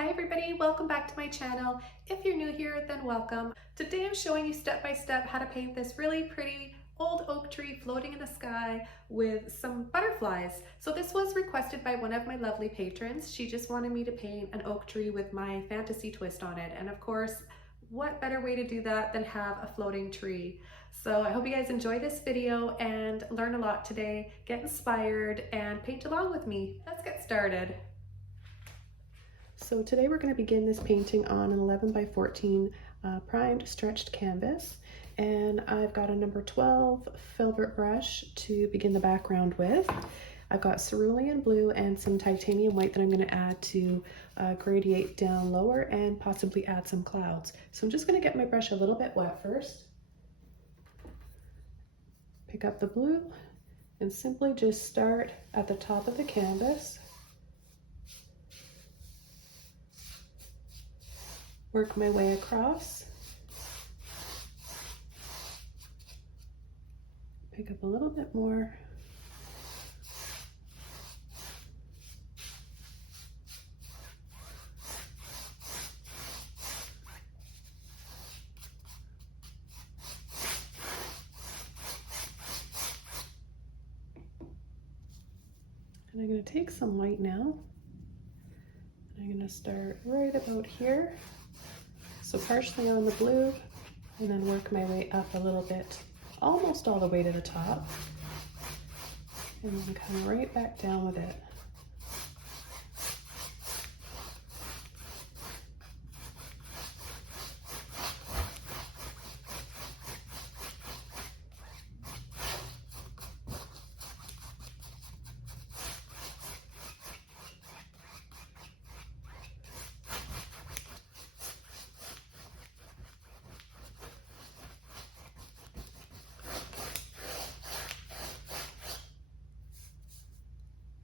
Hi everybody, welcome back to my channel. If you're new here, then welcome. Today I'm showing you step by step how to paint this really pretty old oak tree floating in the sky with some butterflies. So this was requested by one of my lovely patrons. She just wanted me to paint an oak tree with my fantasy twist on it. And of course, what better way to do that than have a floating tree? So I hope you guys enjoy this video and learn a lot today, get inspired, and paint along with me. Let's get started. So today we're going to begin this painting on an 11 by 14 primed stretched canvas, and I've got a number 12 Filbert brush to begin the background with. I've got cerulean blue and some titanium white that I'm going to add to gradiate down lower and possibly add some clouds. So I'm just going to get my brush a little bit wet first. Pick up the blue and simply just start at the top of the canvas. Work my way across. Pick up a little bit more. And I'm going to take some white now. I'm going to start right about here. So partially on the blue, and then work my way up a little bit, almost all the way to the top, and then come right back down with it.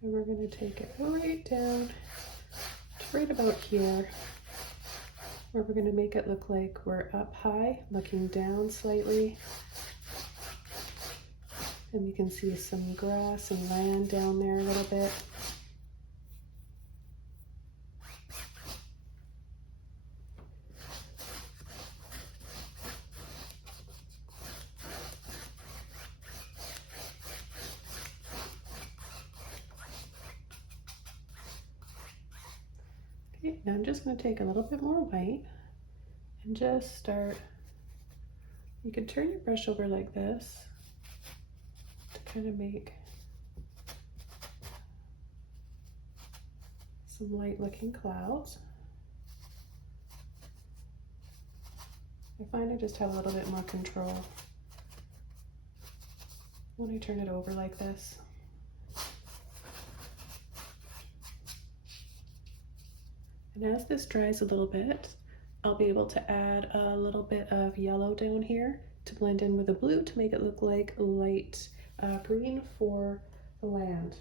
And we're going to take it right down to right about here, where we're going to make it look like we're up high, looking down slightly. And you can see some grass and land down there a little bit. Now I'm just going to take a little bit more white and just start. You can turn your brush over like this to kind of make some light looking clouds. I find I just have a little bit more control when I turn it over like this. And as this dries a little bit, I'll be able to add a little bit of yellow down here to blend in with the blue to make it look like light green for the land.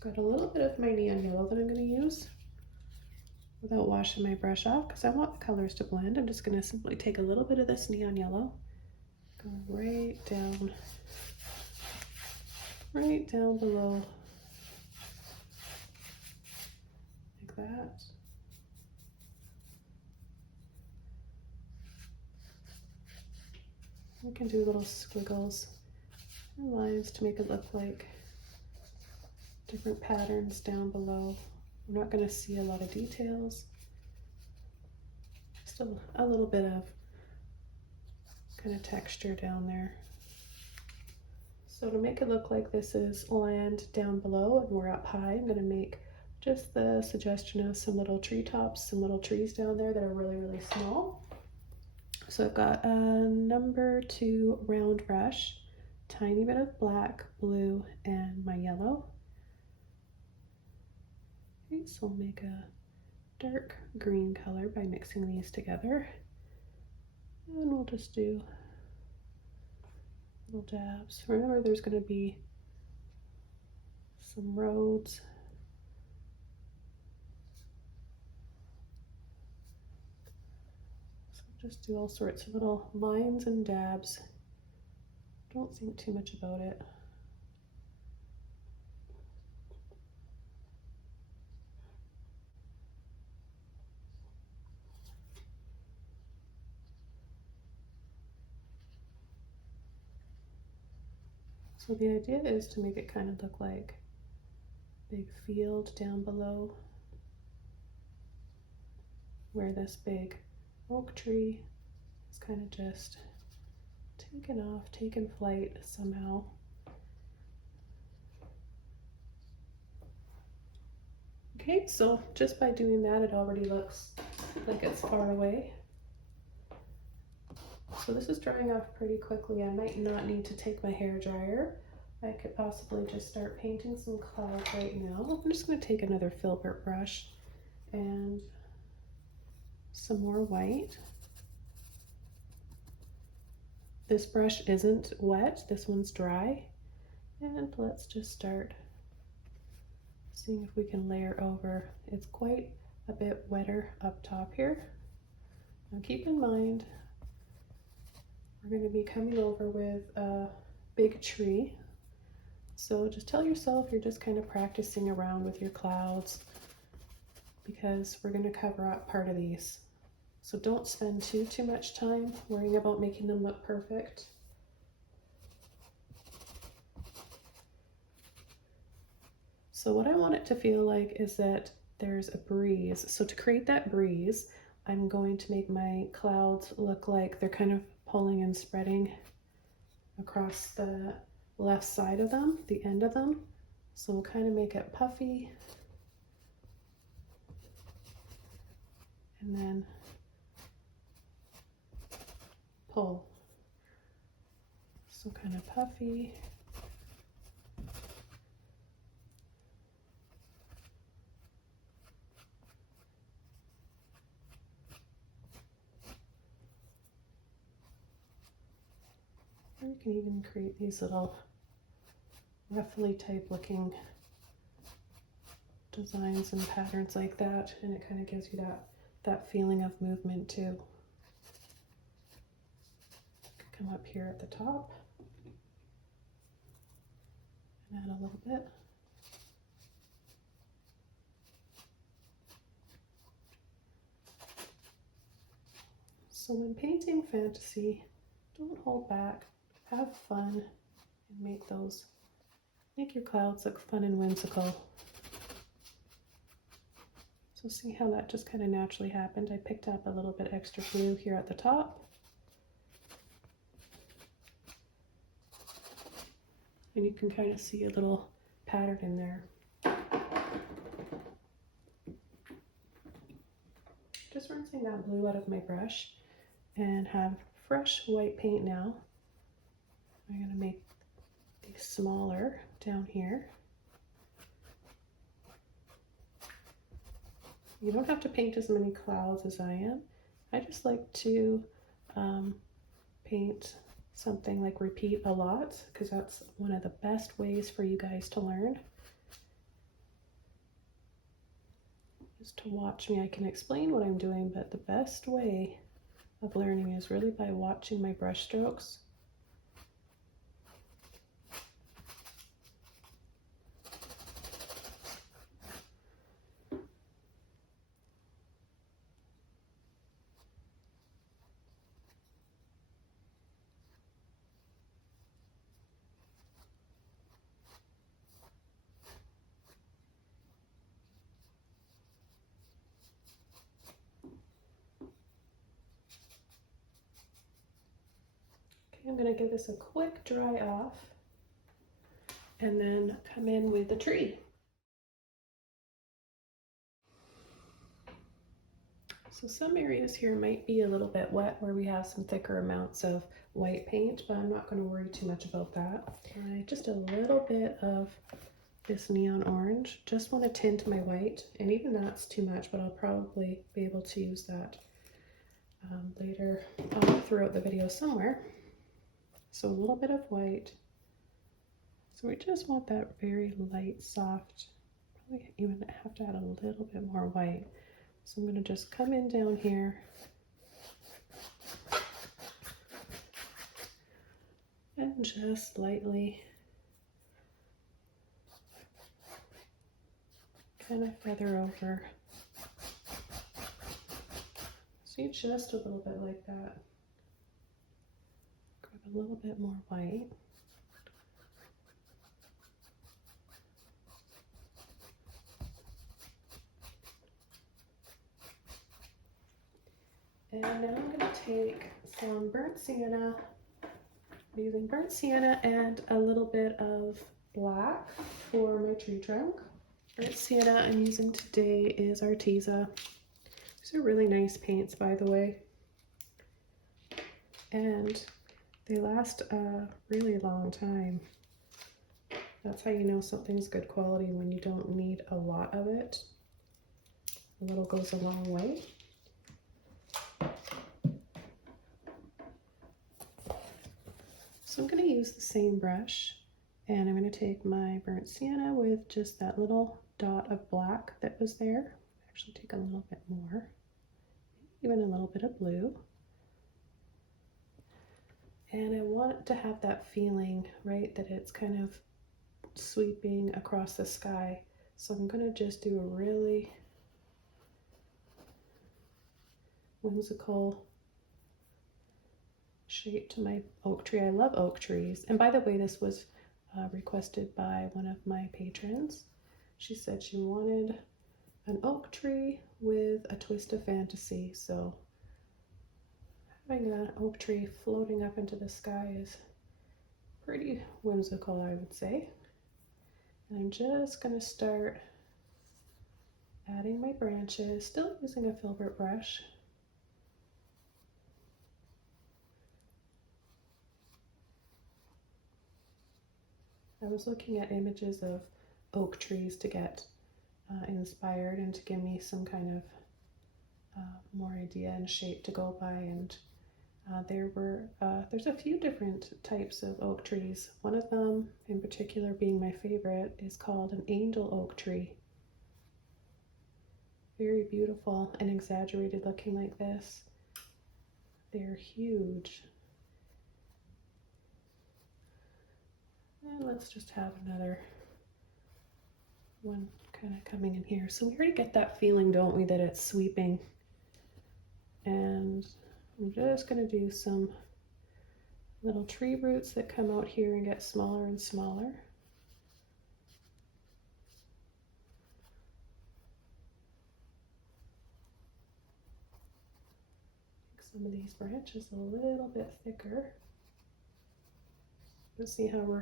Got a little bit of my neon yellow that I'm going to use without washing my brush off because I want the colors to blend. I'm just going to simply take a little bit of this neon yellow, go right down below. That. We can do little squiggles and lines to make it look like different patterns down below. I'm not going to see a lot of details, just a little bit of kind of texture down there. So to make it look like this is land down below and we're up high, I'm going to make just the suggestion of some little treetops, some little trees down there that are really, really small. So I've got a number 2 round brush, tiny bit of black, blue, and my yellow. Okay, so I'll make a dark green color by mixing these together. And we'll just do little dabs. Remember, there's going to be some roads. Just do all sorts of little lines and dabs. Don't think too much about it. So the idea is to make it kind of look like a big field down below where this big oak tree is kind of just taken off, taken flight somehow. Okay, so just by doing that, it already looks like it's far away. So this is drying off pretty quickly. I might not need to take my hair dryer. I could possibly just start painting some clouds right now. I'm just going to take another Filbert brush and some more white. This brush isn't wet, this one's dry. And let's just start seeing if we can layer over. It's quite a bit wetter up top here. Now keep in mind, we're going to be coming over with a big tree. So just tell yourself you're just kind of practicing around with your clouds because we're going to cover up part of these. So don't spend too much time worrying about making them look perfect. So what I want it to feel like is that there's a breeze. So to create that breeze, I'm going to make my clouds look like they're kind of pulling and spreading across the left side of them, the end of them. So we'll kind of make it puffy. And then pull. So kind of puffy. Or you can even create these little ruffly type looking designs and patterns like that, and it kind of gives you that feeling of movement too. Come up here at the top and add a little bit. So when painting fantasy, don't hold back, have fun, and make your clouds look fun and whimsical. So see how that just kind of naturally happened. I picked up a little bit extra blue here at the top. And you can kind of see a little pattern in there. Just rinsing that blue out of my brush and have fresh white paint now. I'm going to make these smaller down here. You don't have to paint as many clouds as I am. I just like to paint something like repeat a lot because that's one of the best ways for you guys to learn. Is to watch me. I can explain what I'm doing, but the best way of learning is really by watching my brush strokes. I'm going to give this a quick dry off and then come in with the tree. So some areas here might be a little bit wet where we have some thicker amounts of white paint, but I'm not going to worry too much about that. Just a little bit of this neon orange. Just want to tint my white, and even that's too much, but I'll probably be able to use that later throughout the video somewhere. So a little bit of white. So we just want that very light, soft, probably even have to add a little bit more white. So I'm going to just come in down here and just lightly kind of feather over. See, just a little bit like that. Grab a little bit more white. And now I'm going to take some burnt sienna. I'm using burnt sienna and a little bit of black for my tree trunk. Burnt sienna I'm using today is Arteza. These are really nice paints, by the way. And they last a really long time. That's how you know something's good quality, when you don't need a lot of it. A little goes a long way. So I'm going to use the same brush, and I'm going to take my burnt sienna with just that little dot of black that was there. Actually take a little bit more, even a little bit of blue. And I want to have that feeling, right, that it's kind of sweeping across the sky. So I'm going to just do a really whimsical shape to my oak tree. I love oak trees. And by the way, this was requested by one of my patrons. She said she wanted an oak tree with a twist of fantasy. So having an oak tree floating up into the sky is pretty whimsical, I would say. And I'm just going to start adding my branches, still using a Filbert brush. I was looking at images of oak trees to get inspired and to give me some kind of more idea and shape to go by, and there's a few different types of oak trees. One of them in particular, being my favorite, is called an angel oak tree. Very beautiful and exaggerated looking like this. They're huge. And let's just have another one kind of coming in here. So we already get that feeling, don't we, that it's sweeping. And I'm just going to do some little tree roots that come out here and get smaller and smaller. Make some of these branches a little bit thicker. Let's see how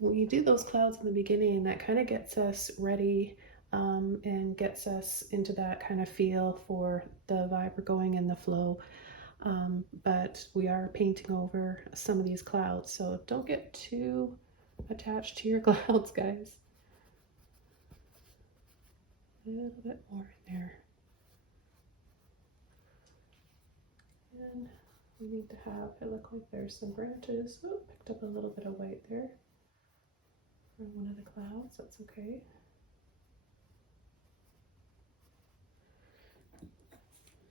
when you do those clouds in the beginning, that kind of gets us ready and gets us into that kind of feel for the vibe we're going in, the flow. But we are painting over some of these clouds, so don't get too attached to your clouds, guys. A little bit more in there. And we need to have it look like there's some branches. Oh, picked up a little bit of white there from one of the clouds. That's okay.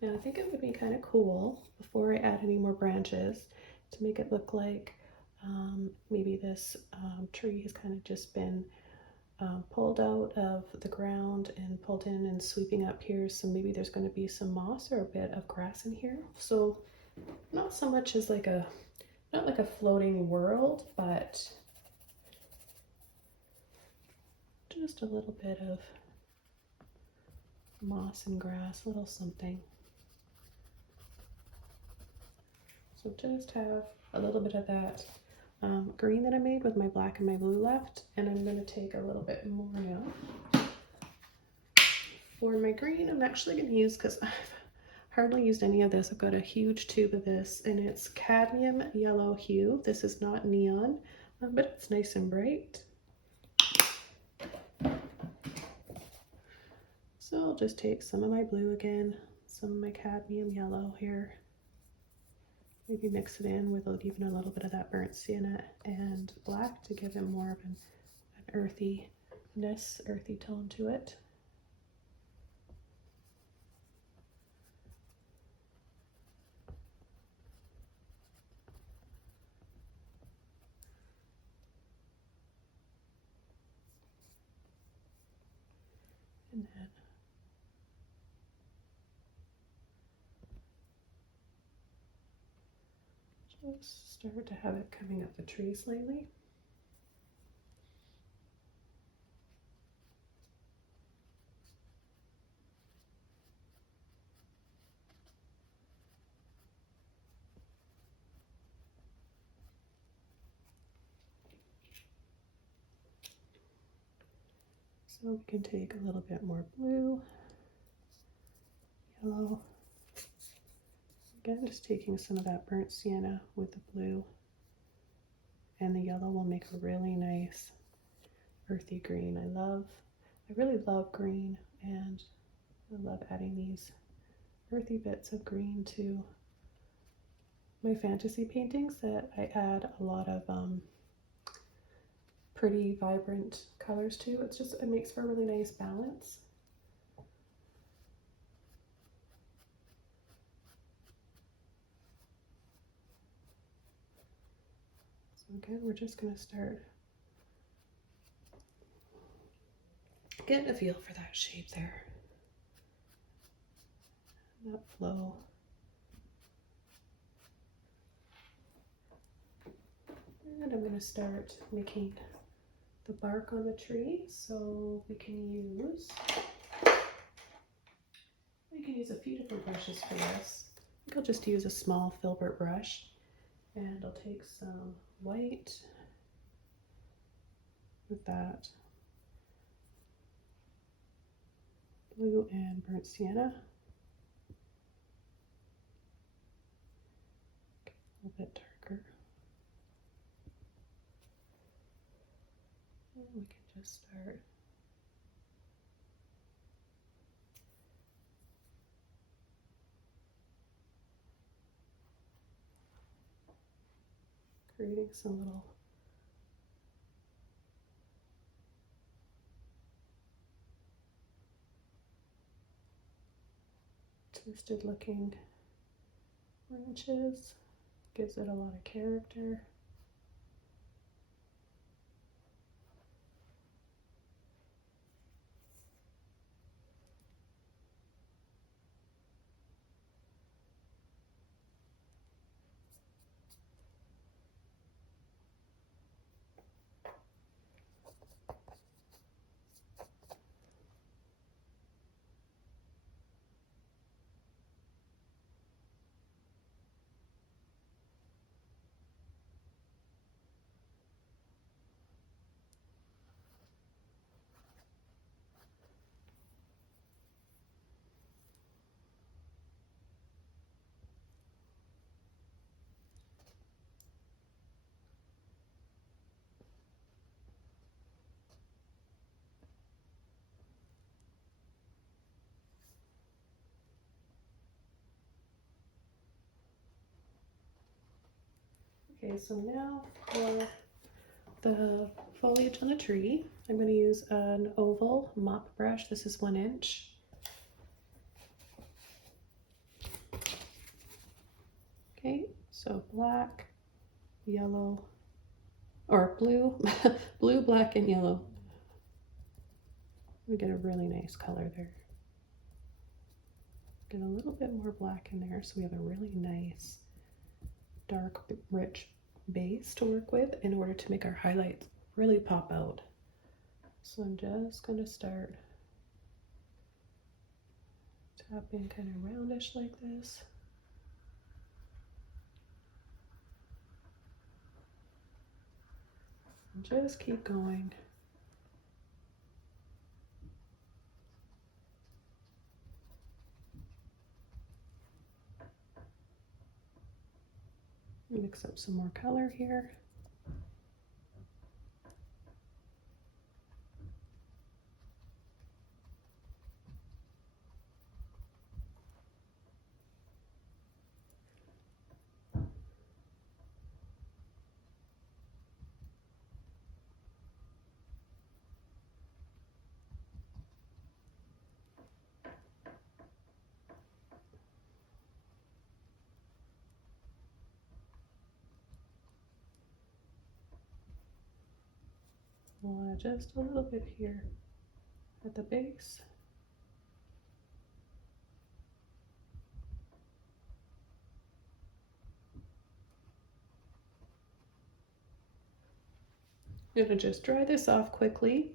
Now I think it would be kind of cool, before I add any more branches, to make it look like maybe this tree has kind of just been pulled out of the ground and pulled in and sweeping up here. So maybe there's going to be some moss or a bit of grass in here. So not so much as like not like a floating world, but just a little bit of moss and grass, a little something. So just have a little bit of that green that I made with my black and my blue left, and I'm going to take a little bit more now. For my green, I'm actually going to use, because I've hardly used any of this, I've got a huge tube of this, and it's cadmium yellow hue. This is not neon, but it's nice and bright. So I'll just take some of my blue again, some of my cadmium yellow here. Maybe mix it in with even a little bit of that burnt sienna and black to give it more of an earthy tone to it. And then just start to have it coming up the tree slightly. So we can take a little bit more blue, yellow. Again, just taking some of that burnt sienna with the blue, and the yellow will make a really nice earthy green. I really love green, and I love adding these earthy bits of green to my fantasy paintings that I add a lot of pretty vibrant colors to. It makes for a really nice balance. So again, we're just going to start getting a feel for that shape there, that flow. And I'm going to start making the bark on the tree, so we can use a few different brushes for this. I think I'll just use a small Filbert brush, and I'll take some white with that blue and burnt sienna. A little bit darker. And we can just start creating some little twisted looking branches. Gives it a lot of character. Okay, so now for the foliage on the tree, I'm going to use an oval mop brush. This is 1 inch. Okay, so black, yellow, or blue, blue, black, and yellow. We get a really nice color there. Get a little bit more black in there so we have a really nice, dark, rich base to work with in order to make our highlights really pop out. So I'm just going to start tapping kind of roundish like this. And just keep going. Mix up some more color here. We'll add just a little bit here at the base. I'm going to just dry this off quickly,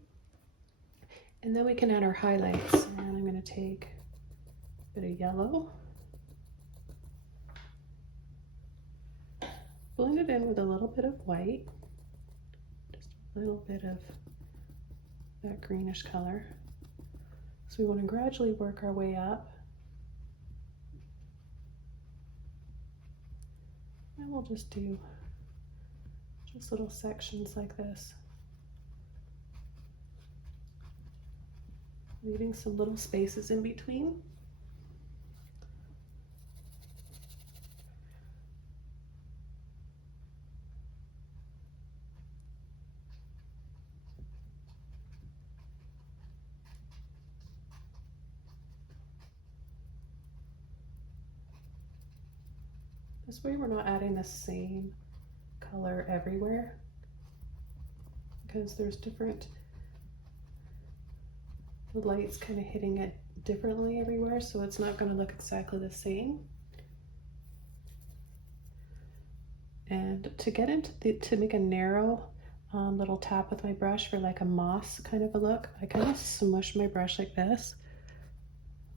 and then we can add our highlights. And I'm going to take a bit of yellow, blend it in with a little bit of white, just a little bit of that greenish color. So we want to gradually work our way up. And we'll just do just little sections like this, leaving some little spaces in between. This way we're not adding the same color everywhere, because there's different lights kind of hitting it differently everywhere, so it's not going to look exactly the same. And to get into to make a narrow little tap with my brush for like a moss kind of a look, I kind of smush my brush like this,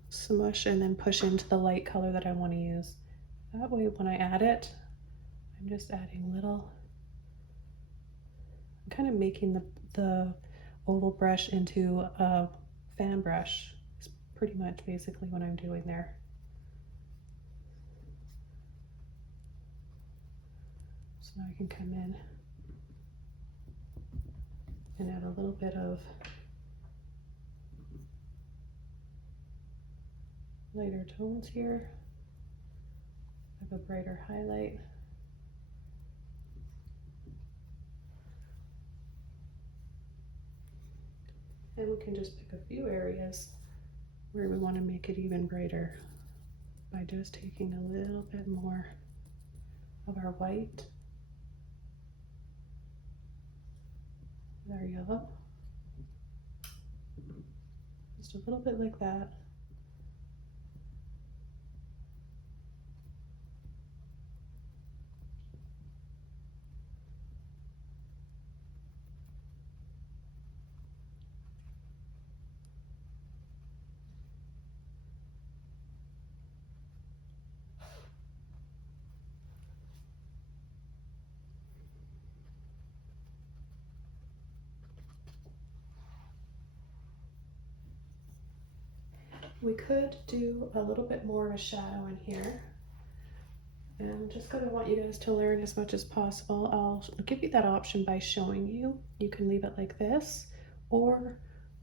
smush, and then push into the light color that I want to use. That way when I add it, I'm just adding little, I'm kind of making the oval brush into a fan brush. It's pretty much basically what I'm doing there. So now I can come in and add a little bit of lighter tones here. I have a brighter highlight. And we can just pick a few areas where we want to make it even brighter by just taking a little bit more of our white with our yellow. Just a little bit like that. We could do a little bit more of a shadow in here. And just because I want you guys to learn as much as possible, I'll give you that option by showing you. You can leave it like this, or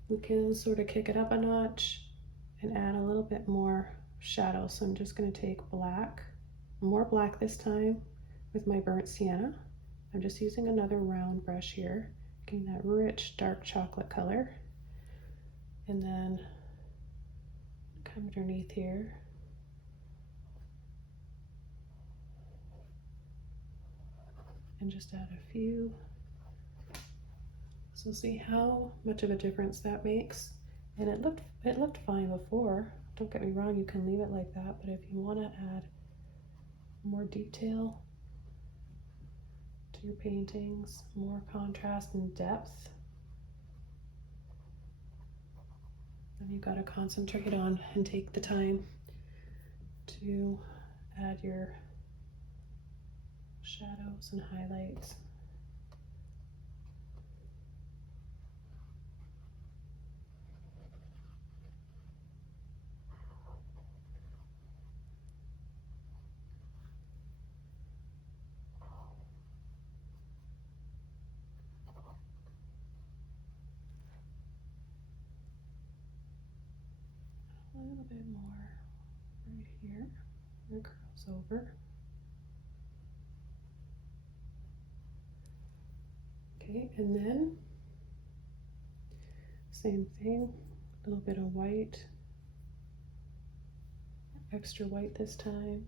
we can sort of kick it up a notch and add a little bit more shadow. So I'm just going to take black, more black this time with my burnt sienna. I'm just using another round brush here, getting that rich dark chocolate color. And then come underneath here. And just add a few. So see how much of a difference that makes. And it looked fine before. Don't get me wrong, you can leave it like that, but if you want to add more detail to your paintings, more contrast and depth, then you've got to concentrate on and take the time to add your shadows and highlights. A little bit more right here where it curls over. Okay, and then same thing, a little bit of white, extra white this time.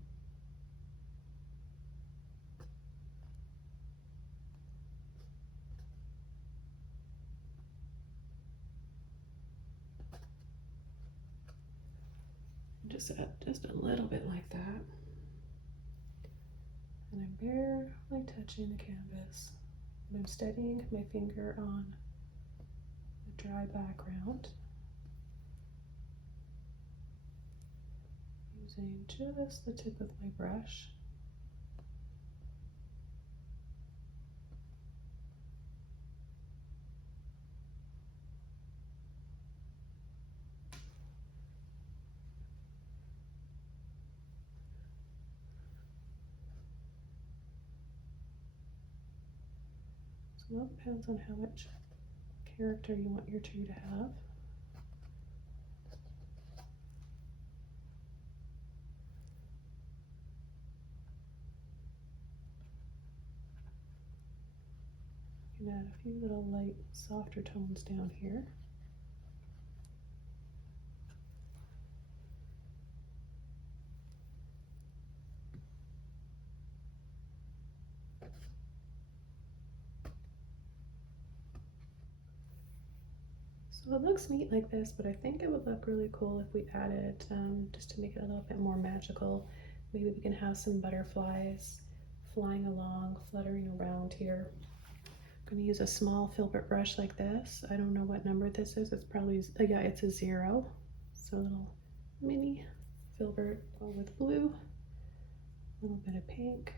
Just add just a little bit like that. And I'm barely touching the canvas. I'm steadying my finger on the dry background, using just the tip of my brush. So it all depends on how much character you want your tree to have. You can add a few little light, softer tones down here. So it looks neat like this, but I think it would look really cool if we added, just to make it a little bit more magical, maybe we can have some butterflies flying along, fluttering around here. I'm going to use a small filbert brush like this. I don't know what number this is. It's probably, yeah, it's a 0. So a little mini filbert with blue, a little bit of pink.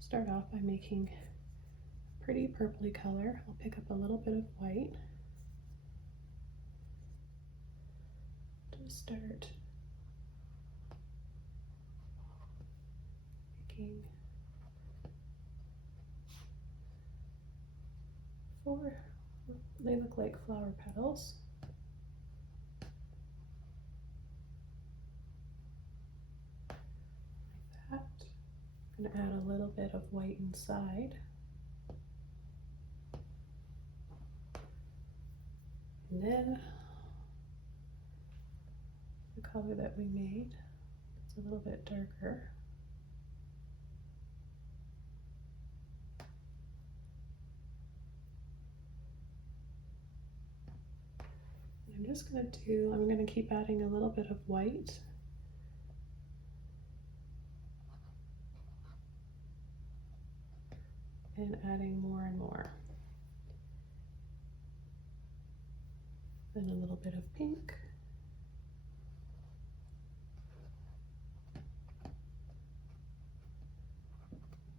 Start off by making a pretty purpley color. I'll pick up a little bit of white. Just start making 4, they look like flower petals. Like that. I'm going to add a little bit of white inside. And then the color that we made, it's a little bit darker. I'm just going to do, I'm going to keep adding a little bit of white. And adding more and more. Then a little bit of pink.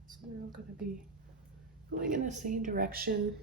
So they're all going to be going in the same direction.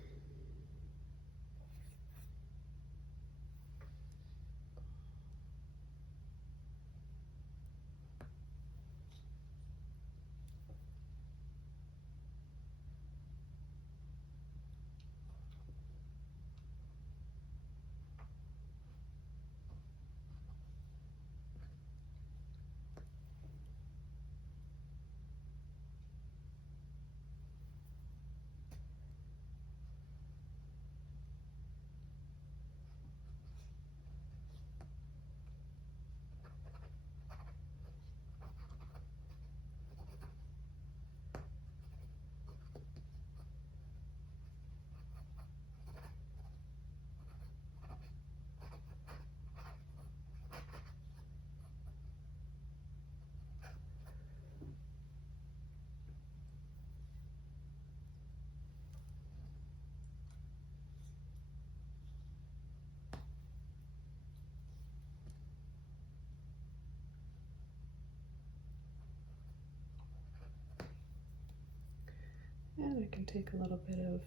And I can take a little bit of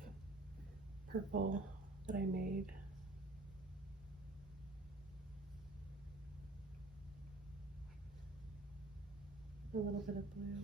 purple that I made. A little bit of blue.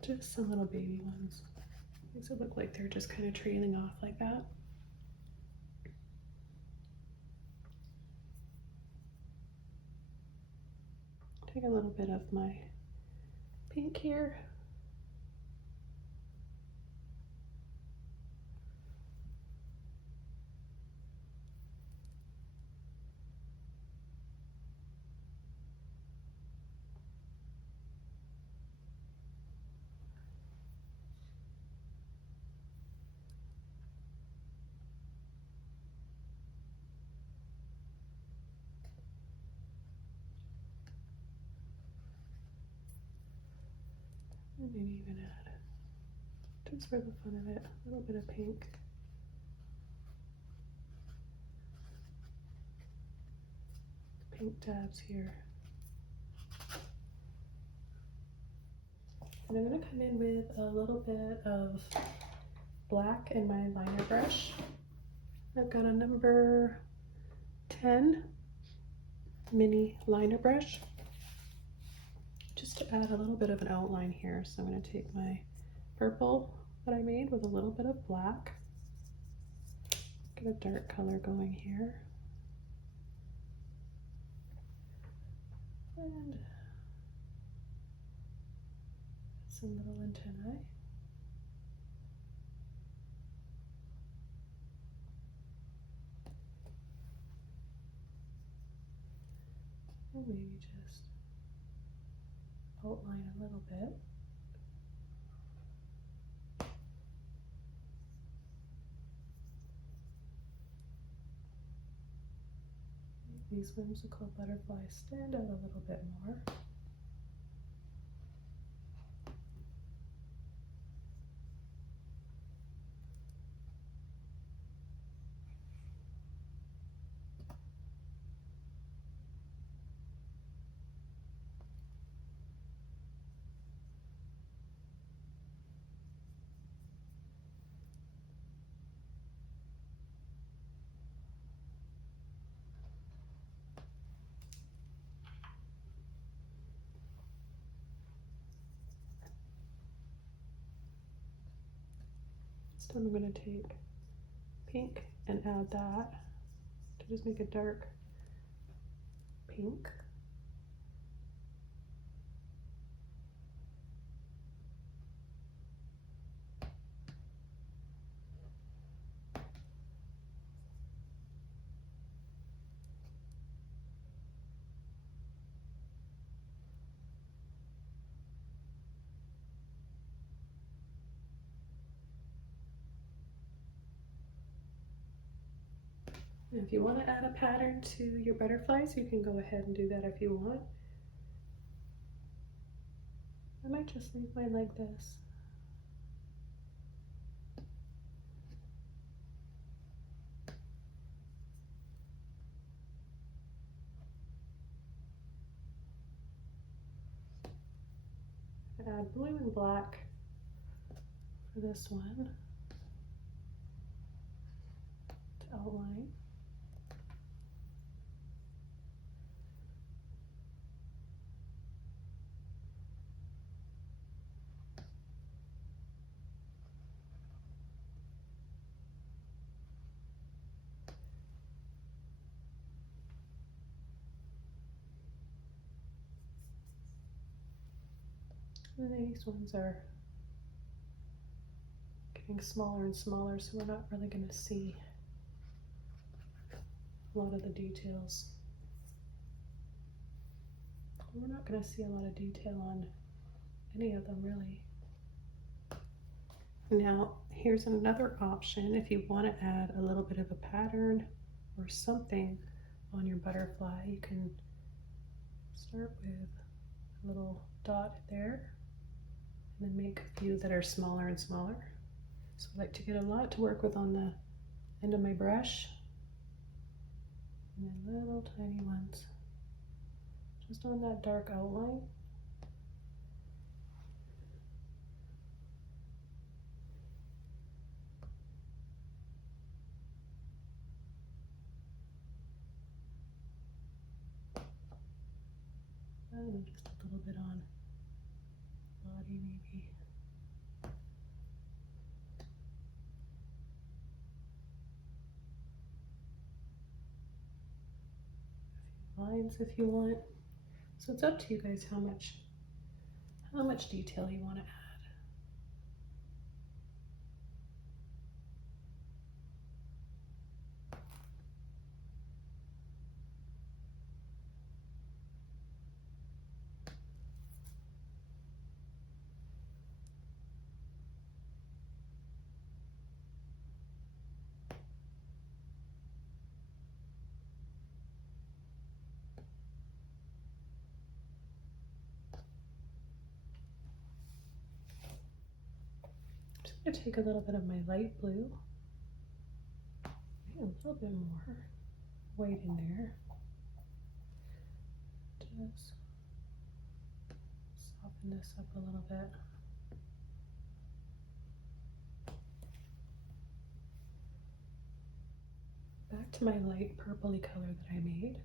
Just some little baby ones. These will look like they're just kind of trailing off like that. Take a little bit of my pink here. Maybe even add, just for the fun of it, a little bit of pink. Pink tabs here. And I'm going to come in with a little bit of black in my liner brush. I've got a number 10 mini liner brush, just to add a little bit of an outline here. So I'm going to take my purple that I made with a little bit of black, get a dark color going here, and some little antennae. And maybe just outline a little bit. Make these whimsical butterflies stand out a little bit more. So I'm going to take pink and add that to just make a dark pink. And if you want to add a pattern to your butterflies, you can go ahead and do that if you want. I might just leave mine like this. Add blue and black for this one to outline. And these ones are getting smaller and smaller, so we're not really going to see a lot of the details. We're not going to see a lot of detail on any of them really. Now here's another option if you want to add a little bit of a pattern or something on your butterfly. You can start with a little dot there and then make a few that are smaller and smaller. So I like to get a lot to work with on the end of my brush, and then little tiny ones just on that dark outline. And then just a little bit on body maybe. Lines if you want. So it's up to you guys how much detail you want to add. I'm gonna take a little bit of my light blue, a little bit more white in there. Just soften this up a little bit. Back to my light purpley color that I made.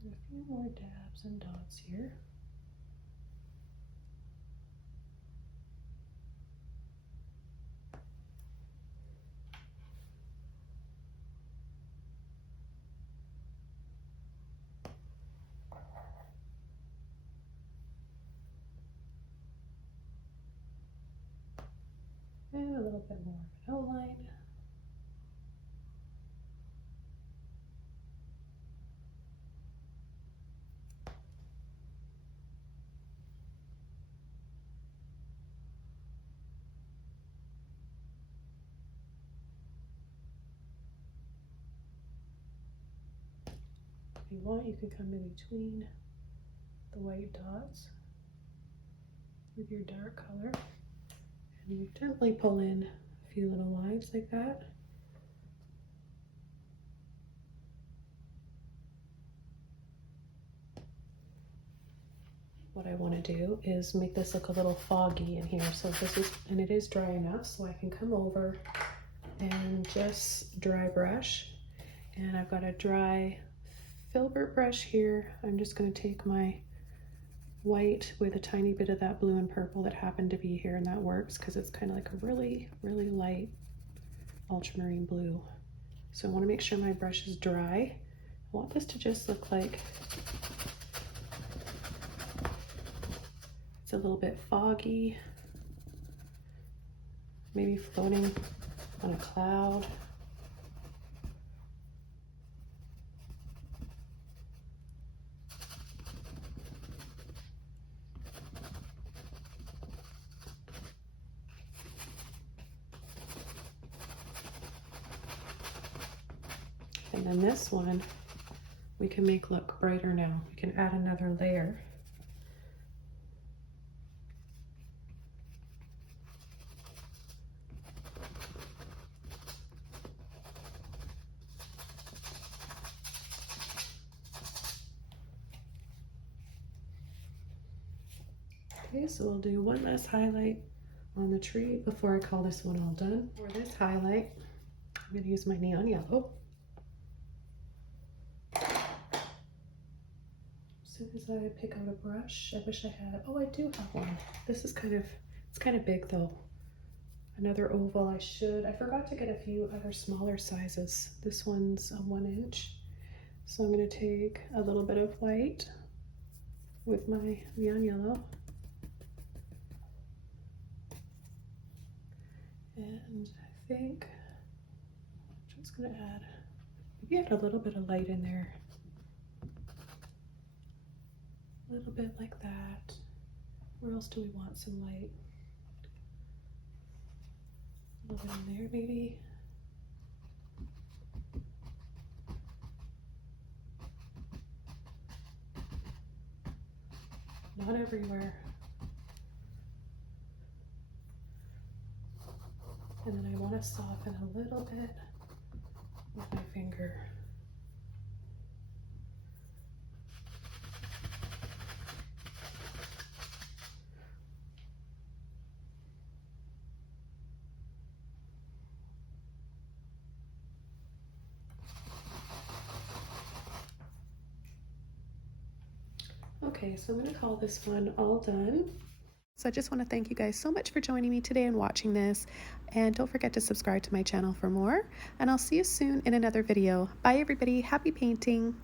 And a few more dabs and dots here. And a little bit more of an outline. If you want, you can come in between the white dots with your dark color. And you gently pull in a few little lines like that. What I want to do is make this look a little foggy in here. So this is, and it is dry enough, so I can come over and just dry brush. And I've got a dry Filbert brush here. I'm just going to take my white with a tiny bit of that blue and purple that happened to be here, and that works because it's kind of like a really, really light ultramarine blue. So I want to make sure my brush is dry. I want this to just look like it's a little bit foggy, maybe floating on a cloud. And then this one we can make look brighter now. We can add another layer. Okay, so we'll do one last highlight on the tree before I call this one all done. For this highlight, I'm going to use my neon yellow. As soon as I pick out a brush, I wish I had, oh, I do have one. This is it's kind of big though. Another oval. I forgot to get a few other smaller sizes. This one's a 1 inch. So I'm going to take a little bit of white with my neon yellow. And I think I'm just going to maybe add a little bit of light in there. A little bit like that. Where else do we want some light? A little bit in there maybe. Not everywhere. And then I want to soften a little bit with my finger. Okay, so I'm going to call this one all done. So I just want to thank you guys so much for joining me today and watching this. And don't forget to subscribe to my channel for more. And I'll see you soon in another video. Bye everybody. Happy painting.